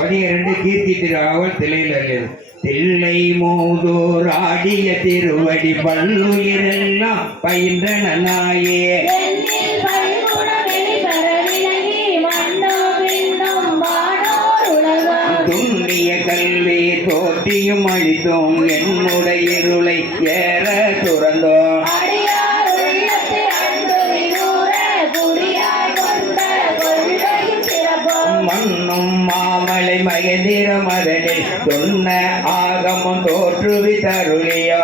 12 கீர்த்தி திருவாவல் திளையில் தில்லை மூதூர் ஆடிய திருவடி பல்லுயிரெல்லாம் பயின்றன நாயே துண்ணிய கல்வி தோற்றியும் அழித்தோம் என்னுடைய இருளை ஏற துறந்தோம் மண்ணும் மாமலை மகேந்திர மதனில் சொன்ன ஆகமும் தோற்றுவி தருளியோ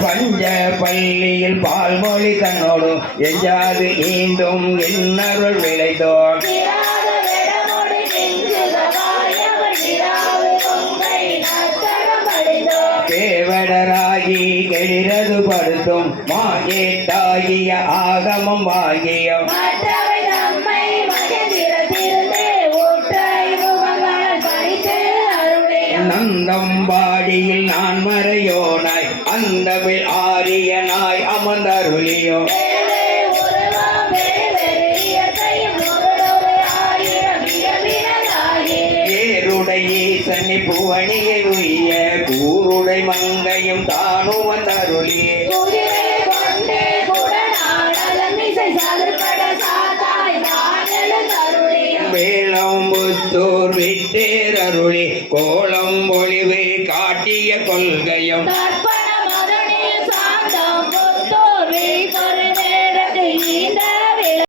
பஞ்ச பள்ளியில் பால்மொழி தன்னோடு எஞ்சாது ஈண்டும் இன்னருள் விளைத்தோம் தேவடராகி கெளிரது படுத்தும் மாகேட்டாகிய ஆகமம் ஆகிய நந்தம்பாடியில் நான் மறையோனாய் அந்தவில் ஆரியனாய் அமர்ந்தருளியோ ஈசனி புவனியை உய்ய கூருடை மங்கையும் தானும் வந்தருளியே வேளம்புத்தூர் விட்டேரருளி கோலம் ஒளிவு காட்டிய கொள்கையும்